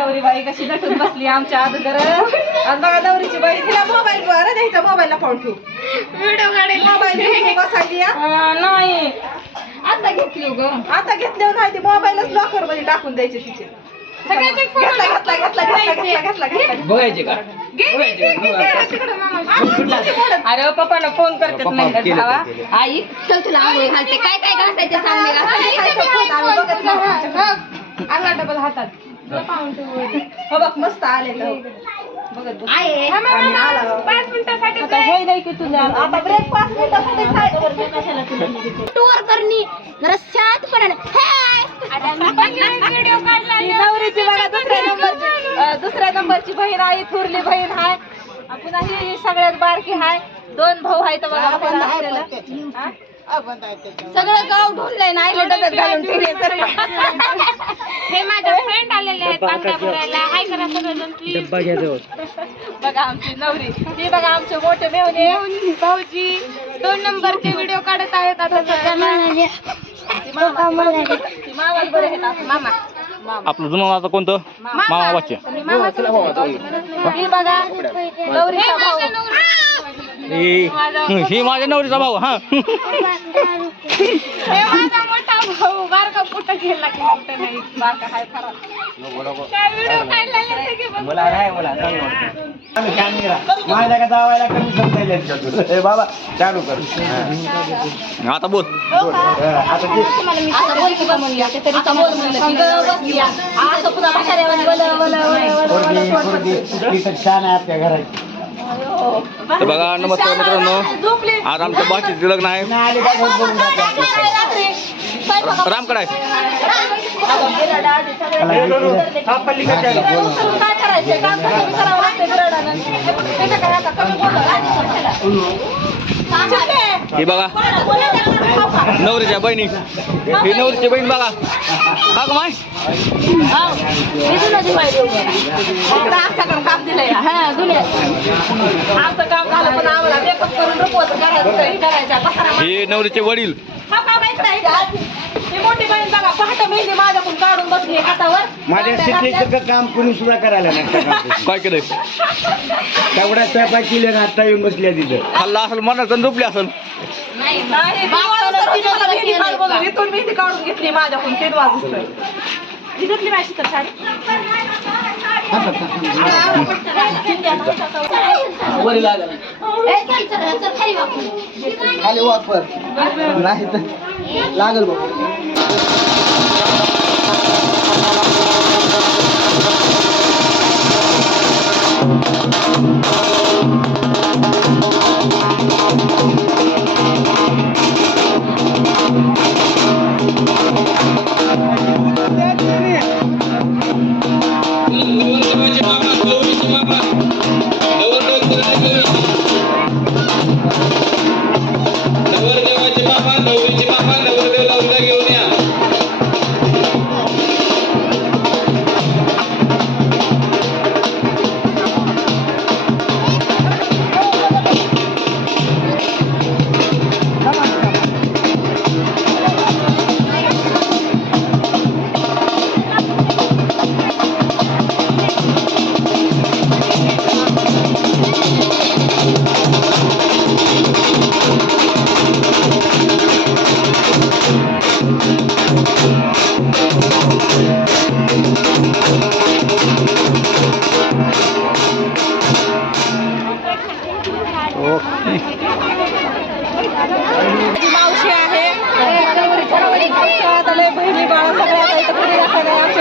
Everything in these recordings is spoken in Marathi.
नवरी बाई कशी नटून बसली आमच्या अगोदर आणि बघा नवरीची बाई तिला मोबाईल बरं द्यायचा मोबाईलला पाहून ठेवू व्हिडिओ काढेल मोबाईल घेऊन बसायली हा. नाही आता घेतली ग आता घेतल्यावर नाही ते मोबाईलच लॉकरमध्ये टाकून द्यायचे तिचे सगळ्याचे घेतला घेतला बघायचे का अरे पप्पाला फोन करतात पप्पा केलं भावा केलं. आई चल तुला आंघोळ घालते काय काय घालते सांग मी आला डबल हातात. हो बघ मस्त आले बघत बघ. आहे. आणि आला. बाबा. पाच मिनिटासाठी आता होय नाही की तुला आता ब्रेक पाच मिनिटासाठी खाय. टूर करणी जरा ही! नवरीची बघा दुसऱ्या दुसऱ्या नंबरची बहीण आहे थुरली बहीण आहे. पुन्हा ही सगळ्यात बारकी आहे. दोन भाऊ आहेत बघा आपल्याला. हा? सगळं गाव ढोललंय ना आईला डब्यात घालून ठेवले तर. हे माझ्या फ्रेंड आलेले आहेत बांगड्या भरायला. हाय करा सगळेजण प्लीज डब्बा घ्यायचं बघा आमची नवरी. ही बघा आमचे मोठे मेवणे भाऊजी दोन नंबरचे व्हिडिओ काढत आहेत आता सध्याला ती मामा बरे आहेत. मामा. आपलं जुनं आता कोणतं? मामा. बच्चे बघा भाऊ. ही ही माझ्या नवरीचा भाऊ हा. माझा मोठा भाऊ बारका कुठं गेला की कुठं नाही बारका हाय खरा. काय व्हिडिओ काढला सगळे बघ. मला नाही मला चांगलं वाटतं कॅमेरा माझ्या का जावायला कमी समजायला हे बाबा चालू कर. हा. आता बोल. छान आहे आपल्या घरात तर बघा नमस्कार मित्रांनो. आज आमच्या बाशीचं लग्न आहे नाही. आली आहे काय हे बघा. नवरीच्या बहिणी. ही नवरीची बहीण बघा. का माय? हे ही नवरीचे वडील. का माहीत नाही का मोठी बहीण बघा पहाटे मेहंदी माझ्याकडून काढून बसली हातावर. माझ्या काम कुणी सुद्धा करायला नाही. काय केलंय? तेवढा स्वयंपाक केले ना आता येऊन बसल्या तिथं. खाल्ला असेल मनात झोपली असेल. नाही, तीन वाजता मला मेहंदी काढ बोलून इथून मेहंदी काढून घेतली माझ्याकडून तीन वाजता ही घेतली माझी तर साडी. खाली वापर. नाही तर लागल बघ. नवरदेवाचे I'm gonna go.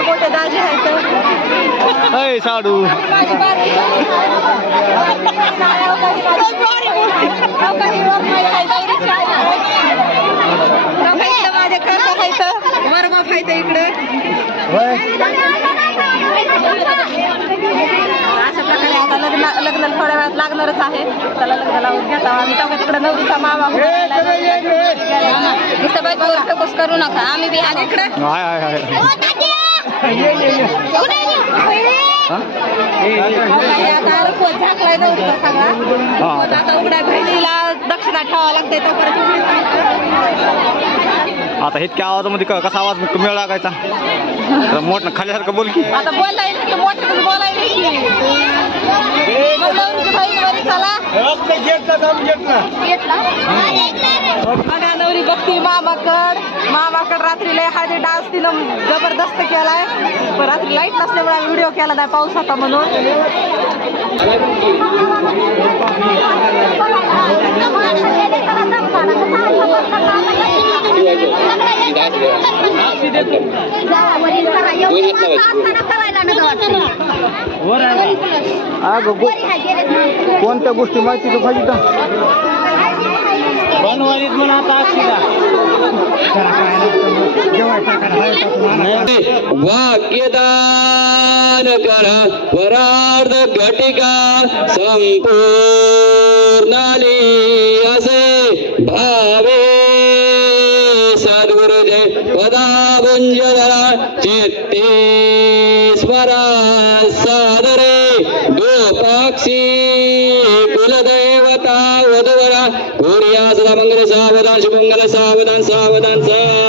मोठे दाजी आहेत. अय साडू. माझी काका आहेत, वरमाप आहेत इकडं. अशा प्रकारे आता लग्न लग्न थोड्या वेळात लागणारच आहे. त्याला लग्न लावून घेता. आम्ही तेव्हा तिकडे नवरीचा मामा नुसतं फोकस करू नका. आम्ही बी इकडे. झाकलाय नवरीचा सगळा. आता उघड्या बहिणीला दक्षिणा ठेवावं लागते तोपर्यंत. आता इतक्या आवाजामध्ये क- कसा आवाज मेळ लागायचा? तर मोठं खाल्यासारखं बोल की. आता बोलता येईल की मोठ्यातच बोलायला की. मग नवरीची बहीण बरी चला. बघा नवरी बघती मामाकड. मामाकड रात्री लय हळदी डान्स तिनं जबरदस्त केलाय. पण रात्री लाइट नसल्यामुळे आम्ही व्हिडिओ केला नाही पाऊस होता म्हणून. कोणत्या गोष्टी माहिती तर पाहिजे वाक्यदान करा वरार्ध घटिका संपूर्णाली असे भावे मंजला चित्ते स्मरा सादरे गोपाक्षी कुलदैवता वधवरा कोरिया सदा मंगल सावधान शुभमंगल सावधान सावधान सावधान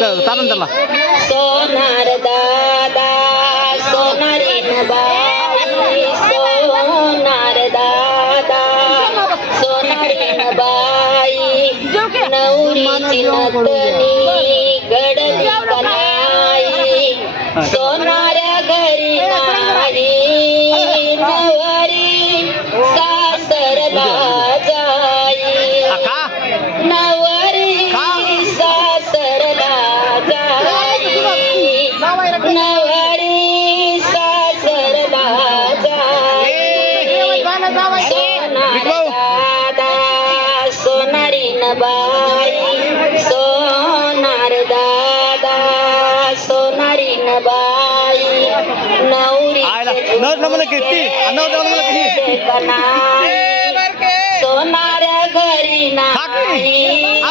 तुम्ही का जाई ही का चालन त्याला सोनार दादा सोनारी बाई सोनार बाई सोनार दादा सोनारी बाई नवरी सोनाऱ्या घरी. नाही.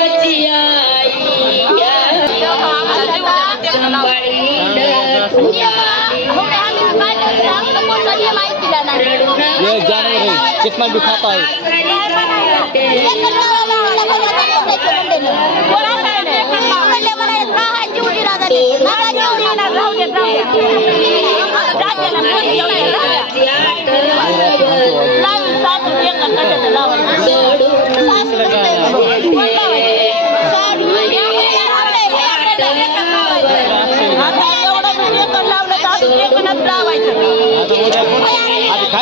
कितना दिखाता है लाव सात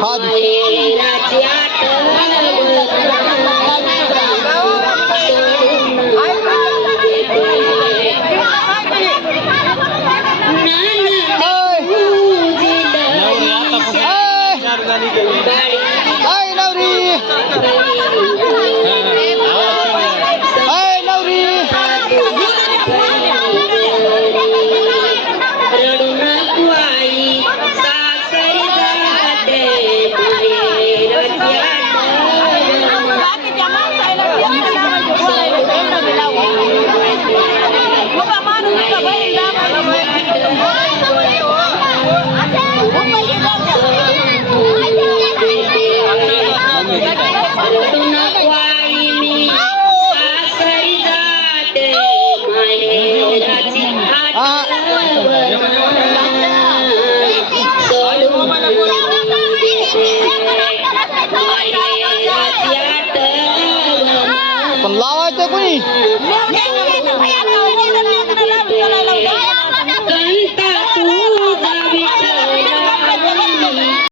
hard